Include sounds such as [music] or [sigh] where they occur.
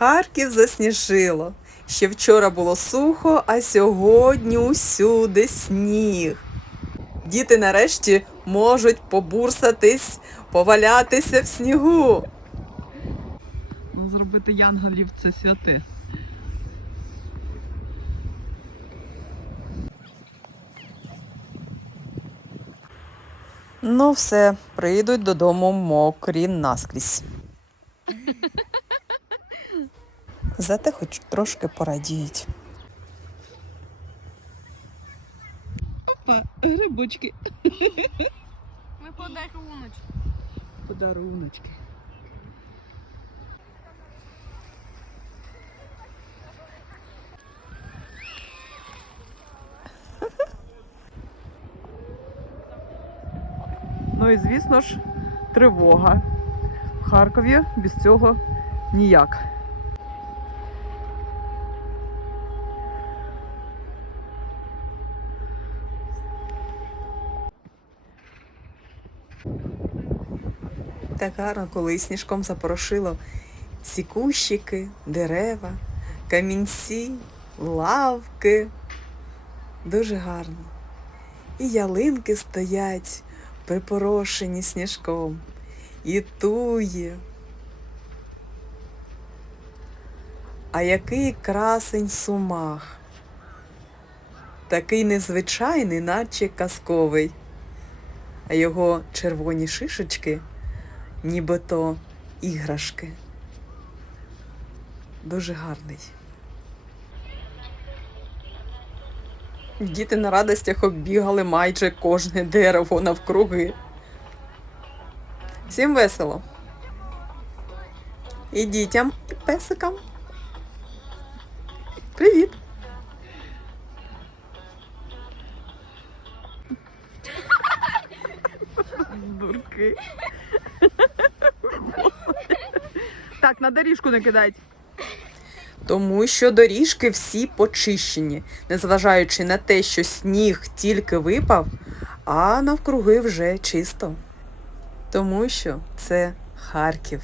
Харків засніжило. Ще вчора було сухо, а сьогодні усюди сніг. Діти нарешті можуть побурсатись, повалятися в снігу. Ну, зробити янголів це святи. Ну, все, прийдуть додому мокрі наскрізь. [laughs] Зате хоч трошки порадіють. Опа, грибочки. Ми подаруночок. Подаруночки. Ну і звісно ж, тривога. В Харкові без цього ніяк. Так гарно, коли сніжком запорошило всі кущики, дерева, камінці, лавки. Дуже гарно. І ялинки стоять, припорошені сніжком, і тує. А який красень сумах. Такий незвичайний, наче казковий. А його червоні шишечки нібито іграшки. Дуже гарний. Діти на радостях оббігали майже кожне дерево навкруги. Всім весело. І дітям, і песикам. Дурки. Так, на доріжку не кидайте. Тому що доріжки всі почищені, незважаючи на те, що сніг тільки випав, а навкруги вже чисто. Тому що це Харків.